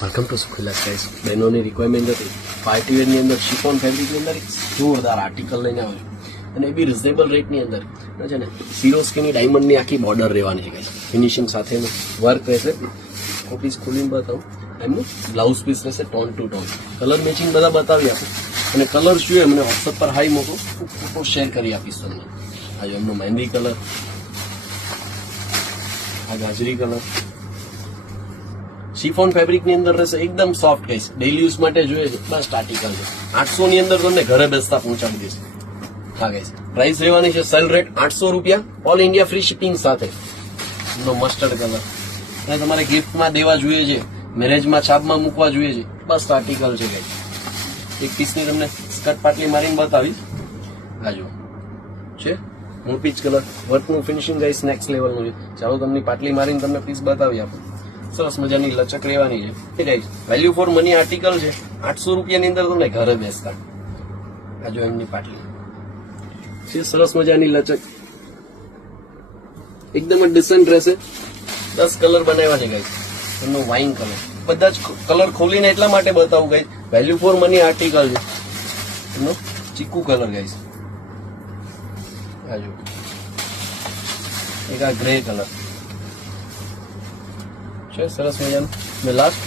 Welcome to Sukhilas guys. બહેનોની requirement હતી પાર્ટીવેરની અંદર શિફોન ફેબ્રિકની અંદર એક જોરદાર આર્ટિકલ લઈને આવ્યો છું અને એ બી રિઝનેબલ રેટની અંદર છે ને સિરોસ્કીની ડાયમંડની આખી બોર્ડર રહેવાની છે ગાઈસ. ફિનિશિંગ સાથેનું વર્ક રહેશે. પીસ ખોલીને બતાવું. એમનું બ્લાઉઝ પીસ રહેશે tone to tone. Colour matching બધા બતાવી આપું અને કલર શું એમને વોટ્સઅપ પર હાઈ મોકલો, ફોટો શેર કરી આપીશ તમને. આ એમનો મહેંદી કલર, આ ગાજરી કલર, શિફોન ફેબ્રિકની અંદર રહેશે. એકદમ સોફ્ટ ગાઈસ. ડેલી યુઝ માટે જોઈએ છે બસ આર્ટિકલ છે. 800 ની અંદર તમને ઘરે બેસતા પહોંચાડી દેશે. હા ગાઈસ, પ્રાઇસ રહેવાની છે સેલ રેટ 800 રૂપિયા, ઓલ ઇન્ડિયા ફ્રી શિપિંગ સાથે. એનો મસ્ટર્ડ કલર અને તમારે ગિફ્ટમાં દેવા જોઈએ છે, મેરેજમાં છાપમાં મૂકવા જોઈએ છે બસ આર્ટિકલ છે ગાઈસ. એક પીસની તમને સ્કર્ટ પાટલી મારીને બતાવીશ. આ જો છે મૂળ પીચ કલર, વર્કનું ફિનિશિંગ ગાઈસ નેક્સ્ટ લેવલનું છે. ચાલો તમને પાટલી મારીને તમને પીસ બતાવી આપું. સરસ મજાની લચક રહેવાની છે guys. Value for money article છે. 800 રૂપિયાની અંદર તમને ઘરે બેસતા. આ જો એમની પાટલી છે, સરસ મજાની લચક, એકદમ જ ડિસન્ટ રહેશે. 10 કલર બનાવ્યા છે ગાઈસ. એમનો વાઇન કલર, બધા જ કલર ખોલીને એટલા માટે બતાવું guys, value for money article છે. એમનો ચીકુ કલર ગાઈસ. આ જો એક આ ગ્રે કલર છે, સરસ મજાનું. મેં લાસ્ટ